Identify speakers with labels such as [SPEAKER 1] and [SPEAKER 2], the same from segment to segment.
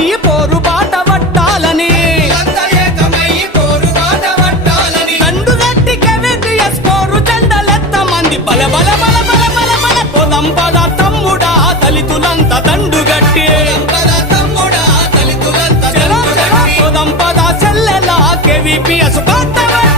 [SPEAKER 1] ఏకమయ్యి పోరు బాట పట్టాలని బల బల బల బల బల బల పొలం పద తమ్ముడా తలితులంత దండుగట్టి పొలం పద చెల్లెలా కెవిపిఎస్ పట్టవడి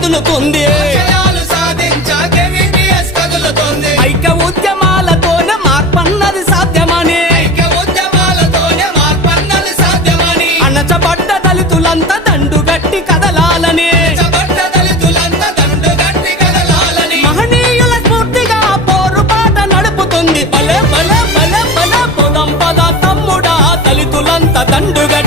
[SPEAKER 1] కదులుతుంది. ఐక ఉద్యమాలతోనే మార్పన్నది సాధ్యమని. అణచబడ్డ దళితులంతా దండుగట్టి కదలాలని. మహనీయుల నడుపుతుంది. బలే దండుగ